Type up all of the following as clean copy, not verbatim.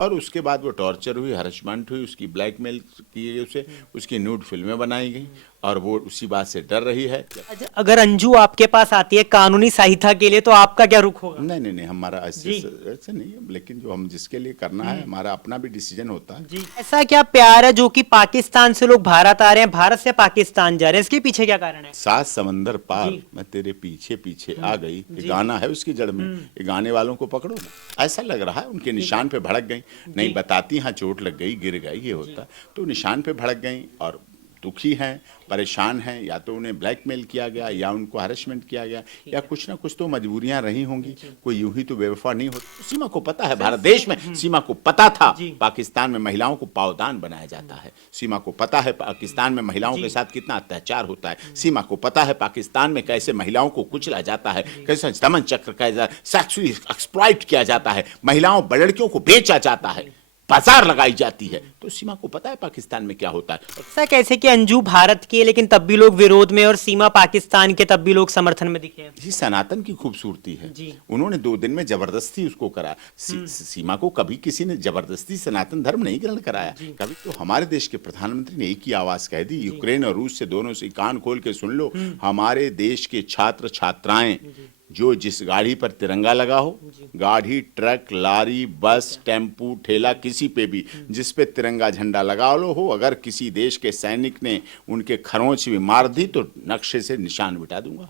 और उसके बाद वो टॉर्चर हुई, हरसमेंट हुई, उसकी ब्लैकमेल की गई उसे, उसकी न्यूड फिल्में बनाई गई और वो उसी बात से डर रही है। अच्छा, अगर अंजू आपके पास आती है कानूनी सहायता के लिए तो आपका क्या रुख होगा? नहीं नहीं नहीं, हमारा ऐसे जी। ऐसे नहीं है, लेकिन जो हम जिसके लिए करना है हमारा अपना भी डिसीजन होता है। जी, ऐसा क्या प्यार है जो कि पाकिस्तान से लोग भारत आ रहे हैं, भारत से पाकिस्तान जा रहे हैं, इसके पीछे क्या कारण है? सात समंदर पार जी। मैं तेरे पीछे पीछे आ गई, ये जी। गाना है उसकी जड़ में। ये गाने वालों को पकड़ो ना, ऐसा लग रहा है उनके निशान पे भड़क गई। नहीं बताती, हाँ चोट लग गई, गिर गई, ये होता, तो निशान पे भड़क गई और दुखी हैं, परेशान हैं। या तो उन्हें ब्लैकमेल किया गया या उनको हरेसमेंट किया गया या कुछ ना कुछ तो मजबूरियां रही होंगी। कोई यूं ही तो बेवफा नहीं होता। सीमा को पता है, भारत देश में सीमा को पता था पाकिस्तान में महिलाओं को पावदान बनाया जाता है। सीमा को पता है पाकिस्तान में महिलाओं के साथ कितना अत्याचार होता है। सीमा को पता है पाकिस्तान में कैसे महिलाओं को कुचला जाता है, कैसे दमन चक्र का सेक्सुअली एक्सप्लॉइट किया जाता है, महिलाओं लड़कियों को बेचा जाता है, बाजार लगाई जाती है। तो सीमा को पता है पाकिस्तान में क्या होता है। ऐसा कैसे कि अंजू भारत की है लेकिन तब भी लोग विरोध में और सीमा पाकिस्तान के तब भी लोग समर्थन में दिखे हैं? ये सनातन की खूबसूरती है। जी। उन्होंने 2 दिन में जबरदस्ती उसको करा। सीमा को कभी किसी ने जबरदस्ती सनातन धर्म नहीं ग्रहण कराया। कभी तो हमारे देश के प्रधानमंत्री ने एक ही आवाज कह दी, यूक्रेन और रूस से दोनों से कान खोल के सुन लो, हमारे देश के छात्र छात्राएं जो जिस गाड़ी पर तिरंगा लगा हो, गाड़ी, ट्रक, लारी, बस, टेम्पू, ठेला, किसी पे भी जिस पे तिरंगा झंडा लगा लो हो, अगर किसी देश के सैनिक ने उनके खरोंच भी मार दी तो नक्शे से निशान मिटा दूंगा।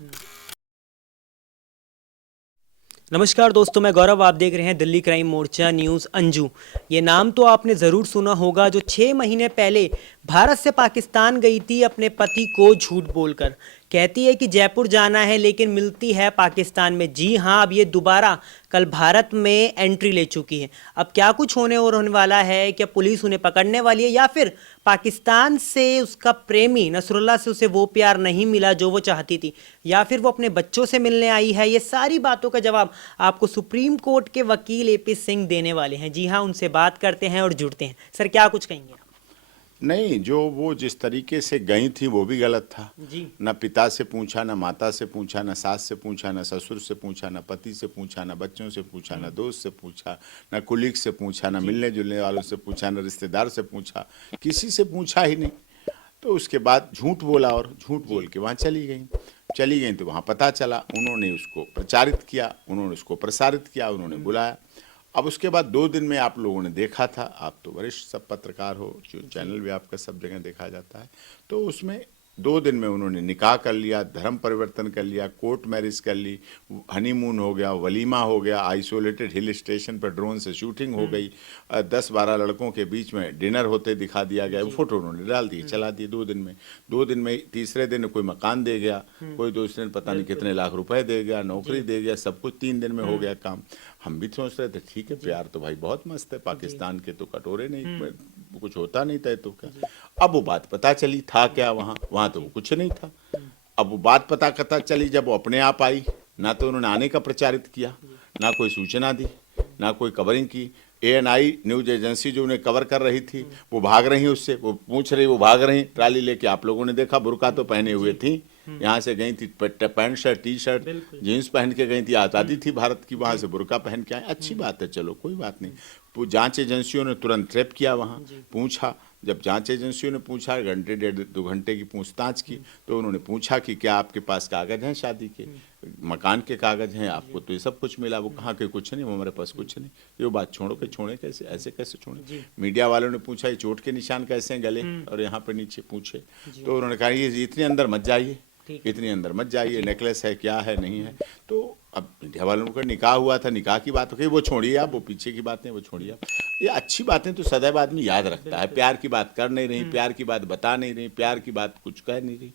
नमस्कार दोस्तों, मैं गौरव, आप देख रहे हैं दिल्ली क्राइम मोर्चा न्यूज़। अंजू, ये नाम तो आपने ज़रूर सुना होगा, जो 6 महीने पहले भारत से पाकिस्तान गई थी अपने पति को झूठ बोलकर। कहती है कि जयपुर जाना है लेकिन मिलती है पाकिस्तान में। जी हाँ, अब ये दोबारा कल भारत में एंट्री ले चुकी है। अब क्या कुछ होने और होने वाला है, क्या पुलिस उन्हें पकड़ने वाली है या फिर पाकिस्तान से उसका प्रेमी नसरुल्ला से उसे वो प्यार नहीं मिला जो वो चाहती थी, या फिर वो अपने बच्चों से मिलने आई है? ये सारी बातों का जवाब आपको सुप्रीम कोर्ट के वकील एपी सिंह देने वाले हैं। जी हाँ, उनसे बात करते हैं और जुड़ते हैं। सर, क्या कुछ कहेंगे? नहीं, जो वो जिस तरीके से गई थी वो भी गलत था। जी। न पिता से पूछा, न माता से पूछा, न सास से पूछा, न ससुर से पूछा, न पति से पूछा, न बच्चों से पूछा, न दोस्त से पूछा, न कुलीग से पूछा, न मिलने जुलने वालों से पूछा, न रिश्तेदार से पूछा, किसी से पूछा ही नहीं। तो उसके बाद झूठ बोला और झूठ बोल के वहाँ चली गई तो वहाँ पता चला, उन्होंने उसको प्रचारित किया, उन्होंने उसको प्रसारित किया, उन्होंने बुलाया। अब उसके बाद 2 दिन में आप लोगों ने देखा था, आप तो वरिष्ठ सब पत्रकार हो, जो चैनल भी आपका सब जगह देखा जाता है, तो उसमें 2 दिन में उन्होंने निकाह कर लिया, धर्म परिवर्तन कर लिया, कोर्ट मैरिज कर ली, हनीमून हो गया, वलीमा हो गया, आइसोलेटेड हिल स्टेशन पर ड्रोन से शूटिंग हो गई, 10-12 लड़कों के बीच में डिनर होते दिखा दिया गया। वो फोटो उन्होंने डाल दिए, चला दिए 2 दिन में। 2 दिन में तीसरे दिन कोई मकान दे गया, कोई दूसरे दिन पता नहीं कितने लाख रुपए दे गया, नौकरी दे गया, सब कुछ 3 दिन में हो गया काम। हम भी सोच रहे थे ठीक है, प्यार तो भाई बहुत मस्त है, पाकिस्तान के तो कटोरे नहीं, कुछ होता नहीं था तो क्या। अब वो बात पता चली, था क्या वहां तो वो कुछ नहीं था। अब वो बात पता चली जब वो अपने आप आई, ना तो उन्होंने आने का प्रचारित किया, ना कोई सूचना दी, ना कोई कवरिंग की। ANI न्यूज एजेंसी जो उन्हें कवर कर रही थी वो भाग रही उससे, वो पूछ रही, वो भाग रही ट्राली लेके। आप लोगों ने देखा, बुर्का तो पहने हुए थी, यहाँ से गई थी pant shirt T shirt jeans पहन के गई थी, आज़ादी थी भारत की, वहाँ से बुर्का पहन के आए। अच्छी बात है, चलो कोई बात नहीं। जांच एजेंसियों ने तुरंत ट्रैप किया, वहाँ पूछा। जब जांच एजेंसियों ने पूछा, घंटे 1.5-2 घंटे की पूछताछ की, तो उन्होंने पूछा कि क्या आपके पास कागज हैं शादी के, मकान के कागज हैं, आपको तो ये सब कुछ मिला। वो कहाँ के कुछ नहीं, वो हमारे पास कुछ नहीं। ये बात छोड़े कैसे, ऐसे कैसे छोड़े। मीडिया वालों ने पूछा ये चोट के निशान कैसे हैं गले और यहाँ पे नीचे पूछे, तो उन्होंने कहा ये इतने अंदर मत जाइए, इतनी अंदर मत जाइए, नेकलेस है क्या है नहीं है। तो अब मीडिया वालों का निकाह हुआ था, निकाह की बात हो गई, वो छोड़िए आप, वो पीछे की बातें वो छोड़िए आप। ये अच्छी बातें तो सदैव आदमी याद रखता है। प्यार की बात कर नहीं रही, प्यार की बात बता नहीं रही, प्यार की बात कुछ कह नहीं रही।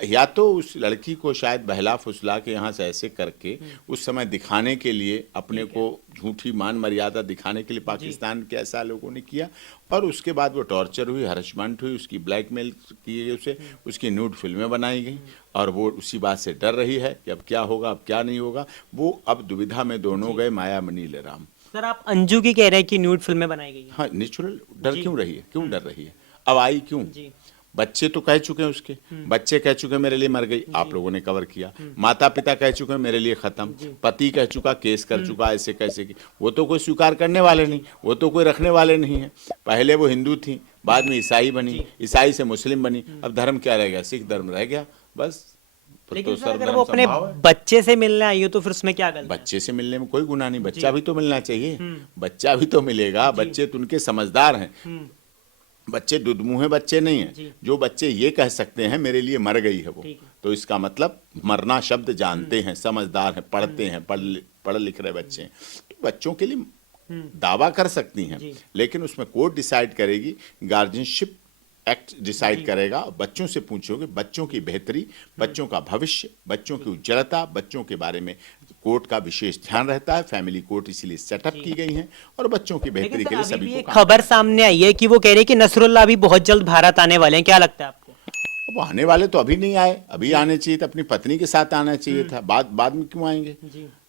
या तो उस लड़की को शायद बहला फुसला के यहाँ से ऐसे करके उस समय दिखाने के लिए, अपने को झूठी मान मर्यादा दिखाने के लिए पाकिस्तान के ऐसा लोगों ने किया, और उसके बाद वो टॉर्चर हुई, हरसमेंट हुई, उसकी ब्लैकमेल की गई उसे, उसकी न्यूड फिल्में बनाई गई और वो उसी बात से डर रही है कि अब क्या होगा, अब क्या नहीं होगा। वो अब दुविधा में दोनों गए, माया मनी राम। सर, आप अंजू की कह रहे हैं कि न्यूड फिल्में बनाई गई हैं? हाँ, नेचुरल डर क्यों रही है, क्यों डर रही है, अब आई क्यों? बच्चे तो कह चुके हैं उसके, बच्चे कह चुके हैं मेरे लिए मर गई, आप लोगों ने कवर किया। माता पिता कह चुके हैं मेरे लिए खत्म, पति कह चुका, केस कर चुका, ऐसे कैसे की। वो तो कोई स्वीकार करने वाले नहीं, वो तो कोई रखने वाले नहीं है। पहले वो हिंदू थी, बाद में ईसाई बनी, ईसाई से मुस्लिम बनी, अब धर्म क्या रह गया? सिख धर्म रह गया बस। लेकिन सर अगर वो अपने बच्चे से मिलने आई हो तो फिर उसमें क्या गलत? बच्चे से मिलने में कोई गुनाह नहीं, बच्चा भी तो मिलना चाहिए, बच्चा भी तो मिलेगा। बच्चे तो उनके समझदार हैं, बच्चे दुधमुहे बच्चे नहीं हैं। जो बच्चे ये कह सकते हैं मेरे लिए मर गई है वो, तो इसका मतलब मरना शब्द जानते हैं, समझदार हैं, पढ़ते हैं, पढ़ लिख रहे बच्चे हैं। तो बच्चों के लिए दावा कर सकती हैं, लेकिन उसमें कोर्ट डिसाइड करेगी, गार्जियनशिप एक्ट डिसाइड करेगा। बच्चों से पूछोगे, बच्चों की बेहतरी, बच्चों का भविष्य, बच्चों की उज्ज्वलता, बच्चों के बारे में कोर्ट का विशेष ध्यान रहता है। फैमिली कोर्ट इसीलिए सेटअप की गई है और बच्चों की बेहतरी के लिए सभी को। खबर सामने आई है कि वो कह रहे हैं कि नसरुल्लाह अभी बहुत जल्द भारत आने वाले हैं, क्या लगता है आपको? अब आने वाले तो अभी नहीं आए, अभी आने चाहिए था, अपनी पत्नी के साथ आना चाहिए था। बाद में क्यों आएंगे?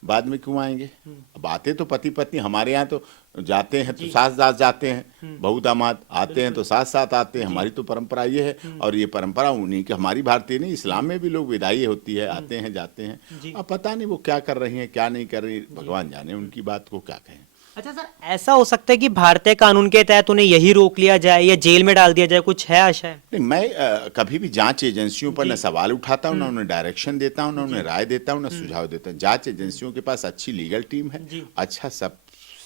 बाद में क्यों आएंगे? अब आते तो पति पत्नी, हमारे यहाँ तो जाते हैं तो सास सास जाते हैं, बहू दामाद आते हैं तो साथ साथ आते हैं। हमारी तो परंपरा ये है, और ये परंपरा उन्हीं की, हमारी भारतीय नहीं, इस्लाम में भी लोग विदाई होती है, आते हैं जाते हैं। अब पता नहीं वो क्या कर रही हैं, क्या नहीं कर रही, भगवान जाने उनकी बात को क्या कहें। अच्छा सर, ऐसा हो सकता है कि भारतीय कानून के तहत उन्हें यही रोक लिया जाए या जेल में डाल दिया जाए, कुछ है आशा? नहीं, मैं कभी भी जांच एजेंसियों पर न सवाल उठाता हूं, न उन्हें डायरेक्शन देता हूं, न उन्हें राय देता हूं, न सुझाव देता हूं। जांच एजेंसियों के पास अच्छी लीगल टीम है, अच्छा सब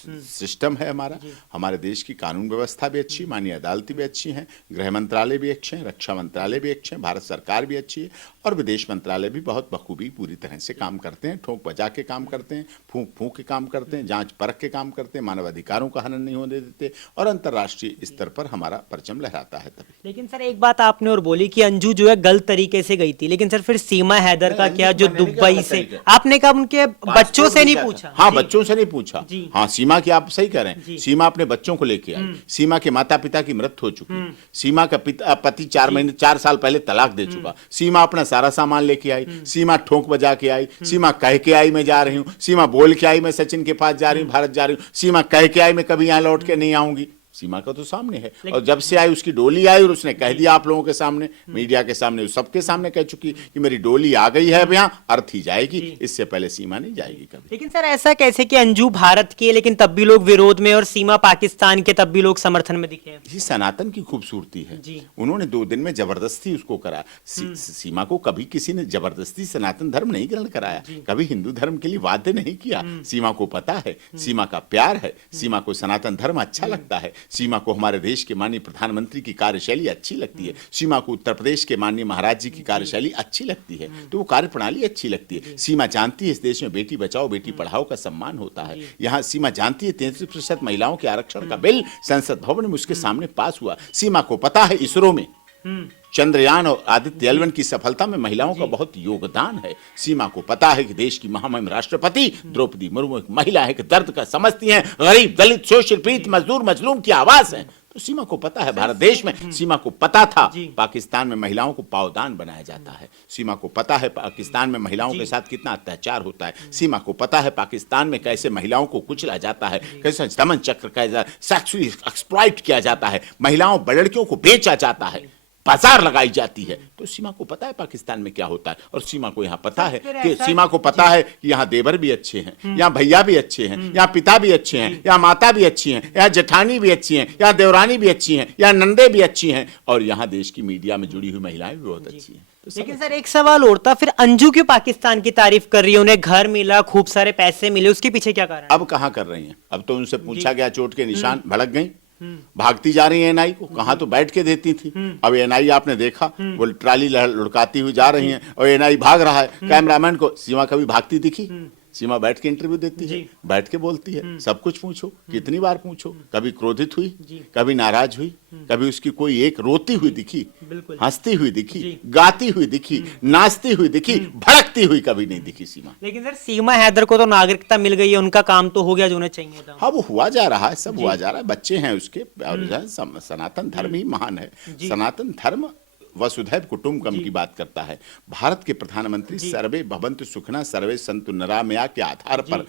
सिस्टम है हमारा, हमारे देश की कानून व्यवस्था भी अच्छी, माननीय अदालतें भी अच्छी हैं, गृह मंत्रालय भी अच्छे हैं, रक्षा मंत्रालय भी अच्छे हैं, भारत सरकार भी अच्छी है, और विदेश मंत्रालय भी बहुत बखूबी पूरी तरह से काम करते हैं, ठोक बजा के काम करते हैं, फूंक फूंक के काम करते हैं, जांच परख के काम करते हैं, मानव अधिकारों का हनन नहीं होने देते, और अंतर्राष्ट्रीय स्तर पर हमारा परचम लहराता है तभी। लेकिन सर एक बात आपने और बोली कि अंजू जो है गलत तरीके से गई थी, लेकिन सर फिर सीमा हैदर का क्या, जो दुबई से, आपने कहा उनके बच्चों से नहीं पूछा? हाँ, बच्चों से नहीं पूछा। हाँ, सीमा की आप सही कह रहे हैं, सीमा अपने बच्चों को लेके आई, सीमा के माता पिता की मृत्यु हो चुकी, सीमा का पति 4 साल पहले तलाक दे चुका, सीमा अपना सारा सामान लेके आई, सीमा ठोंक बजा के आई, सीमा कह के आई मैं जा रही हूँ, सीमा बोल के आई मैं सचिन के पास जा रही हूँ, भारत जा रही हूँ, सीमा कह के आई मैं कभी यहाँ लौट के नहीं आऊंगी। सीमा का तो सामने है, और जब से आई उसकी डोली आई और उसने कह दिया आप लोगों के सामने, मीडिया के सामने, सबके सामने कह चुकी कि मेरी डोली आ गई है, अब यहाँ अर्थ ही जाएगी, इससे पहले सीमा नहीं जाएगी कभी। लेकिन सर ऐसा कैसे कि अंजू भारत की है लेकिन तब भी लोग विरोध में, और सीमा पाकिस्तान के तब भी लोग समर्थन में दिखे? ये सनातन की खूबसूरती है, उन्होंने 2 दिन में जबरदस्ती उसको करा। सीमा को कभी किसी ने जबरदस्ती सनातन धर्म नहीं ग्रहण कराया, कभी हिंदू धर्म के लिए वाद्य नहीं किया। सीमा को पता है, सीमा का प्यार है, सीमा को सनातन धर्म अच्छा लगता है, सीमा को हमारे देश के माननीय प्रधानमंत्री की कार्यशैली अच्छी लगती है, सीमा को उत्तर प्रदेश के माननीय महाराज जी की कार्यशैली अच्छी लगती है, तो वो कार्यप्रणाली अच्छी लगती है। सीमा जानती है इस देश में बेटी बचाओ बेटी पढ़ाओ का सम्मान होता है। यहाँ सीमा जानती है 33% महिलाओं के आरक्षण का बिल संसद भवन में उसके सामने पास हुआ। सीमा को पता है इसरो में चंद्रयान और आदित्य L1 की सफलता में महिलाओं का बहुत योगदान है। सीमा को पता है कि देश की महामहिम राष्ट्रपति द्रौपदी मुर्मू एक महिला है कि दर्द का समझती हैं, गरीब दलित शोषित पीड़ित मजदूर मजलूम की आवाज है। तो सीमा को पता है भारत देश में, सीमा को पता था पाकिस्तान में महिलाओं को पावदान बनाया जाता है, सीमा को पता है पाकिस्तान में महिलाओं के साथ कितना अत्याचार होता है, सीमा को पता है पाकिस्तान में कैसे महिलाओं को कुचला जाता है, कैसे दमन चक्र कैसा सेक्सुअली एक्सप्लॉइट किया जाता है, महिलाओं लड़कियों को बेचा जाता है, बाजार लगाई जाती है। तो सीमा को पता है पाकिस्तान में क्या होता है, और सीमा को यहाँ पता है कि सीमा को पता है कि यहाँ देवर भी अच्छे हैं, यहाँ भैया भी अच्छे हैं, यहाँ पिता भी अच्छे हैं, यहाँ माता भी अच्छी हैं, यहाँ जेठानी भी अच्छी हैं, यहाँ देवरानी भी अच्छी हैं, यहाँ नंदे भी अच्छी हैं, और यहाँ देश की मीडिया में जुड़ी हुई महिलाएं भी बहुत अच्छी हैं। तो लेकिन सर एक सवाल और था, फिर अंजू क्यों पाकिस्तान की तारीफ कर रही है? उन्हें घर मिला, खूब सारे पैसे मिले, उसके पीछे क्या कारण? अब कहाँ कर रही हैं? अब तो उनसे पूछा गया, चोट के निशान, भड़क गई, भागती जा रही है एनआई को, कहाँ तो बैठ के देती थी। अब एनआई आपने देखा वो ट्राली लुढ़काती हुई जा रही है और एनआई भाग रहा है। कैमरामैन को सीमा कभी भागती दिखी? सीमा बैठ के इंटरव्यू देती है, बैठ के बोलती है, सब कुछ पूछो, कितनी बार पूछो, कभी क्रोधित हुई, कभी नाराज हुई, कभी उसकी कोई एक रोती हुई दिखी, हंसती हुई दिखी, गाती हुई दिखी, नाचती हुई दिखी, भड़कती हुई कभी नहीं दिखी सीमा। लेकिन सर सीमा हैदर को तो नागरिकता मिल गई है, उनका काम तो हो गया जो उन्हें चाहिए था। हाँ, वो हुआ जा रहा है, सब हुआ जा रहा है, बच्चे हैं उसके, और सनातन धर्म ही महान है। सनातन धर्म वसुधैव कुटुंबकम की बात करता है। भारत के प्रधानमंत्री सर्वे भवन्तु सुखिनः सर्वे सन्तु निरामया के आधार पर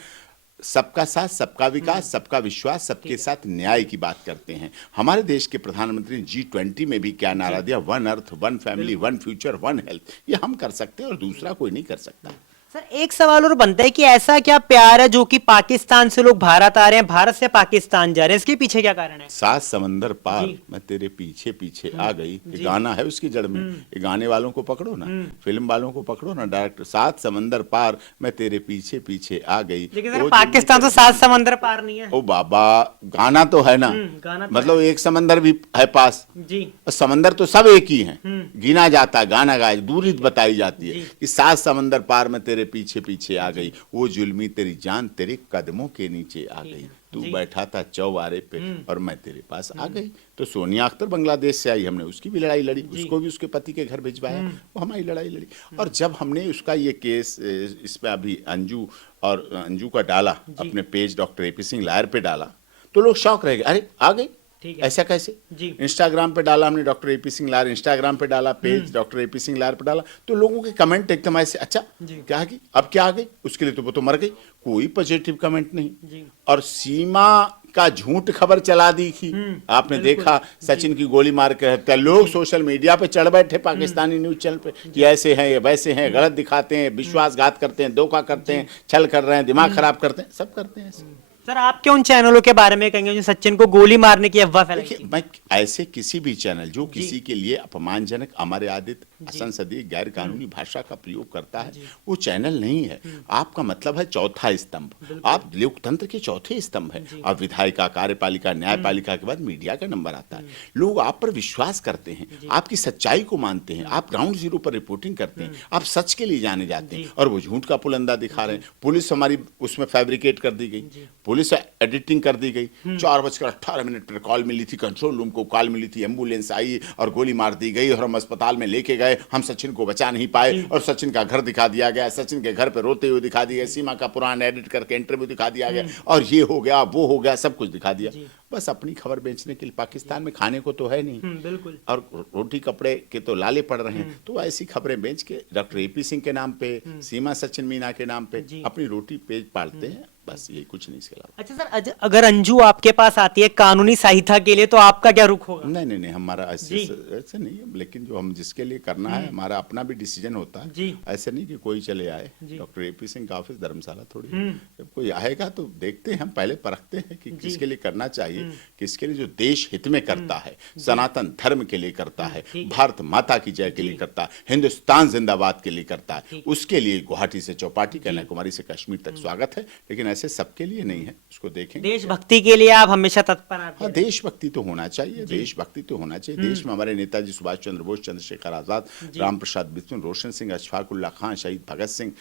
सबका साथ, सबका विकास, सबका विश्वास, सबके साथ न्याय की बात करते हैं। हमारे देश के प्रधानमंत्री ने G20 में भी क्या नारा दिया, one earth, one family, one future, one health. ये हम कर सकते हैं और दूसरा कोई नहीं कर सकता। सर एक सवाल और बनता है कि ऐसा क्या प्यार है जो कि पाकिस्तान से लोग भारत आ रहे हैं, भारत से पाकिस्तान जा रहे हैं, इसके पीछे क्या कारण है? सात समंदर पार मैं तेरे पीछे पीछे आ गई, ये गाना है उसकी जड़ में। ये गाने वालों को पकड़ो ना, फिल्म वालों को पकड़ो ना, डायरेक्टर, सात समंदर पार मैं तेरे पीछे पीछे आ गई। लेकिन सर पाकिस्तान तो 7 समंदर पार नहीं है। ओ बाबा, गाना तो है ना, गाना तो मतलब एक समंदर भी है पास, जी। और समंदर तो सब एक ही हैं, गिना जाता है, गाना गाया, दूरी बताई जाती है कि सात समंदर पार में तेरे पीछे पीछे आ गई, वो जुल्मी तेरी जान तेरे कदमों के नीचे आ गई, तू बैठा था चौबारे पे और मैं तेरे पास आ गई। तो सोनिया अख्तर बांग्लादेश से आई, हमने उसकी भी लड़ाई लड़ी, उसको भी उसके पति के घर भिजवाया, वो हमारी लड़ाई लड़ी। और जब हमने उसका ये केस इसमें अभी अंजू का डाला अपने page doctor AP Singh lawyer पे डाला, तो लोग शौक रह गए, अरे आ गई, ऐसा कैसे? इंस्टाग्राम पे डाला हमने doctor AP Singh lawyer, Instagram पे डाला, page doctor AP Singh lawyer पे डाला, तो लोगों के कमेंट एकदम ऐसे, अच्छा क्या की अब क्या आ गई, उसके लिए तो वो तो मर गई, कोई पॉजिटिव कमेंट नहीं। और सीमा का झूठ खबर चला दी थी, आपने देखा सचिन की गोली मार के हत्या, लोग सोशल मीडिया पे चढ़ बैठे पाकिस्तानी न्यूज चैनल पे कि ऐसे हैं ये वैसे हैं, गलत दिखाते हैं, विश्वासघात करते हैं, धोखा करते हैं, छल कर रहे हैं, दिमाग खराब करते हैं, सब करते हैं ऐसे। सर आप क्यों उन चैनलों के बारे में कहेंगे जो सचिन को गोली मारने की अफवाह फैलाई थी? मैं ऐसे किसी भी चैनल जो किसी के लिए अपमानजनक, अमर्यादित, असंसदीय, गैर कानूनी भाषा का प्रयोग करता है, वो चैनल नहीं है। आपका मतलब है चौथा स्तंभ, आप लोकतंत्र के चौथे स्तंभ है। अब विधायिका, कार्यपालिका, न्यायपालिका के बाद मीडिया का नंबर आता है। लोग आप पर विश्वास करते हैं, आपकी सच्चाई को मानते हैं, आप ग्राउंड जीरो पर रिपोर्टिंग करते हैं, आप सच के लिए जाने जाते हैं, और वो झूठ का पुलंदा दिखा रहे हैं। पुलिस हमारी उसमें फैब्रिकेट कर दी गई, पुलिस एडिटिंग कर दी गई। 4:18 पर कॉल मिली थी, कंट्रोल रूम को कॉल मिली थी, एम्बुलेंस आई और गोली मार दी गई और हम अस्पताल में लेके गए, हम सचिन को बचा नहीं पाए और सचिन का घर दिखा दिया गया, सचिन के घर पे रोते हुए दिखा दिया, सीमा का पुराना एडिट करके इंटरव्यू दिखा दिया गया, और ये हो गया वो हो गया, सब कुछ दिखा दिया, बस अपनी खबर बेचने के लिए। पाकिस्तान में खाने को तो है नहीं, बिल्कुल, और रोटी कपड़े के तो लाले पड़ रहे हैं, तो ऐसी खबरें बेच के डॉक्टर एपी सिंह के नाम पे, सीमा सचिन मीना के नाम पे अपनी रोटी पेज पालते हैं, बस यही, कुछ नहीं इसके अलावा। अच्छा सर, अगर अंजू आपके पास आती है कानूनी सहायता के लिए तो आपका क्या रुख होगा? नहीं, हमारा ऐसे नहीं है, लेकिन जो हम जिसके लिए करना है, हमारा अपना भी डिसीजन होता है। ऐसे नहीं कि कोई चले आए, डॉक्टर एपी सिंह का ऑफिस धर्मशाला थोड़ी है। जब कोई आएगा तो देखते हैं, हम पहले परखते हैं कि किसके लिए करना चाहिए, किसके लिए जो देश हित में करता है, सनातन धर्म के लिए करता है, भारत माता की जय के लिए करता है, हिंदुस्तान जिंदाबाद के लिए करता है, उसके लिए गुवाहाटी से चौपाटी, कन्याकुमारी से कश्मीर तक स्वागत है। लेकिन ऐसे सबके लिए नहीं है, उसको देखेंगे। देशभक्ति के लिए आप हमेशा तत्पर हैं? हाँ, देशभक्ति तो होना चाहिए, देशभक्ति तो होना चाहिए। देश में हमारे नेताजी सुभाष चंद्र बोस, चंद्रशेखर आजाद, राम प्रसाद बिस्मिल, रोशन सिंह, अशफाक उल्लाह खान, शहीद भगत सिंह,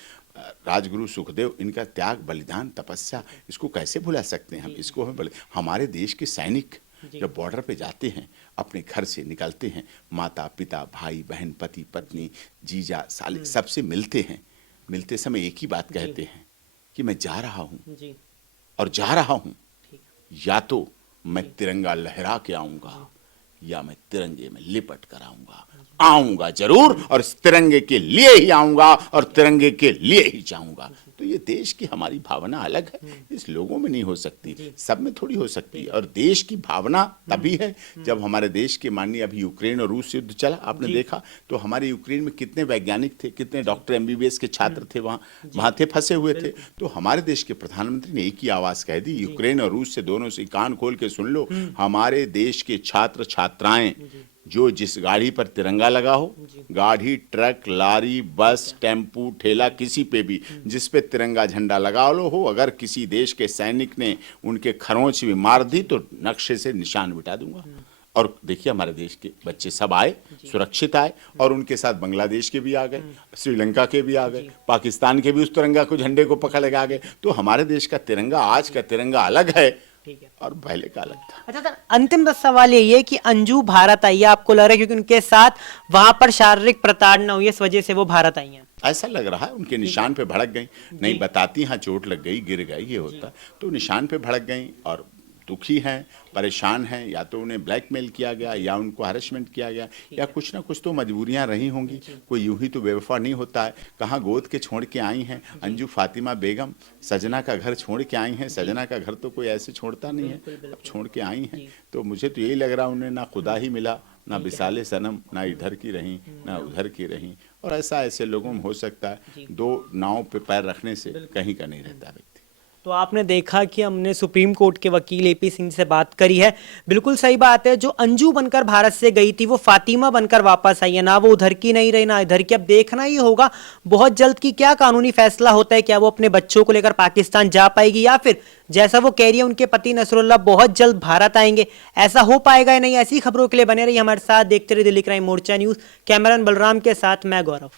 राजगुरु सुखदेव, इनका त्याग, बलिदान, तपस्या, इसको कैसे भुला सकते हैं हम? इसको हमें हमारे देश के सैनिक जब बॉर्डर पे जाते हैं, अपने घर से निकलते हैं, माता पिता, भाई बहन, पति पत्नी, जीजा साले, सबसे मिलते हैं, मिलते समय एक ही बात कहते हैं कि मैं जा रहा हूं, और जा रहा हूं, या तो मैं तिरंगा लहरा के आऊंगा या मैं तिरंगे में लिपट कर आऊंगा जरूर, और इस तिरंगे के लिए ही आऊंगा और तिरंगे के लिए ही जाऊंगा। तो ये देश की हमारी भावना अलग है, इस लोगों में नहीं हो सकती, सब में थोड़ी हो सकती है। और देश की भावना तभी है जब हमारे देश के, माननीय अभी यूक्रेन और रूस युद्ध चला, आपने देखा, तो हमारे यूक्रेन में कितने वैज्ञानिक थे, कितने डॉक्टर एमबीबीएस के छात्र थे, वहां थे, फंसे हुए थे। तो हमारे देश के प्रधानमंत्री ने एक ही आवाज कह दी, यूक्रेन और रूस से, दोनों से कान खोल के सुन लो, हमारे देश के छात्र छात्राएं जो जिस गाड़ी पर तिरंगा लगा हो, गाड़ी, ट्रक, लारी, बस, टेम्पू, ठेला, किसी पे भी जिस पे तिरंगा झंडा लगा लो हो, अगर किसी देश के सैनिक ने उनके खरोंच भी मार दी तो नक्शे से निशान मिटा दूंगा। और देखिए, हमारे देश के बच्चे सब आए, सुरक्षित आए, और उनके साथ बांग्लादेश के भी आ गए, श्रीलंका के भी आ गए, पाकिस्तान के भी उस तिरंगा को, झंडे को पकड़ के आ गए। तो हमारे देश का तिरंगा, आज का तिरंगा अलग है और पहले का अलग था। अच्छा सर, अंतिम सवाल यही है कि अंजू भारत आई है, आपको लग रहा है क्योंकि उनके साथ वहां पर शारीरिक प्रताड़ना हुई, इस वजह से वो भारत आई हैं? ऐसा लग रहा है, उनके निशान पे भड़क गई, नहीं बताती, हाँ चोट लग गई, गिर गई, ये होता, तो निशान पे भड़क गई, और दुखी हैं, परेशान हैं, या तो उन्हें ब्लैकमेल किया गया या उनको हरेसमेंट किया गया या कुछ ना कुछ तो मजबूरियां रही होंगी। कोई यूं ही तो बेवफा नहीं होता है। कहाँ गोद के छोड़ के आई हैं अंजू फातिमा बेगम, सजना का घर छोड़ के आई हैं। सजना का घर तो कोई ऐसे छोड़ता नहीं है, अब छोड़ के आई हैं। तो मुझे तो यही लग रहा उन्हें ना खुदा ही मिला, ना विसाले सनम, ना इधर की रहीं ना उधर की रहीं। और ऐसे लोगों में हो सकता है, दो नाव पे पैर रखने से कहीं का नहीं रहता व्यक्ति। तो आपने देखा कि हमने सुप्रीम कोर्ट के वकील एपी सिंह से बात करी है। बिल्कुल सही बात है, जो अंजू बनकर भारत से गई थी वो फातिमा बनकर वापस आई है, ना वो उधर की नहीं रही ना इधर की। अब देखना ही होगा बहुत जल्द कि क्या कानूनी फैसला होता है, क्या वो अपने बच्चों को लेकर पाकिस्तान जा पाएगी या फिर जैसा वो कह रही है उनके पति नसरुल्लाह बहुत जल्द भारत आएंगे। ऐसा हो पाएगा या नहीं, ऐसी खबरों के लिए बने रहिए हमारे साथ, देखते रहिए दिल्ली क्राइम मोर्चा न्यूज। कैमरामैन बलराम के साथ मैं गौरव।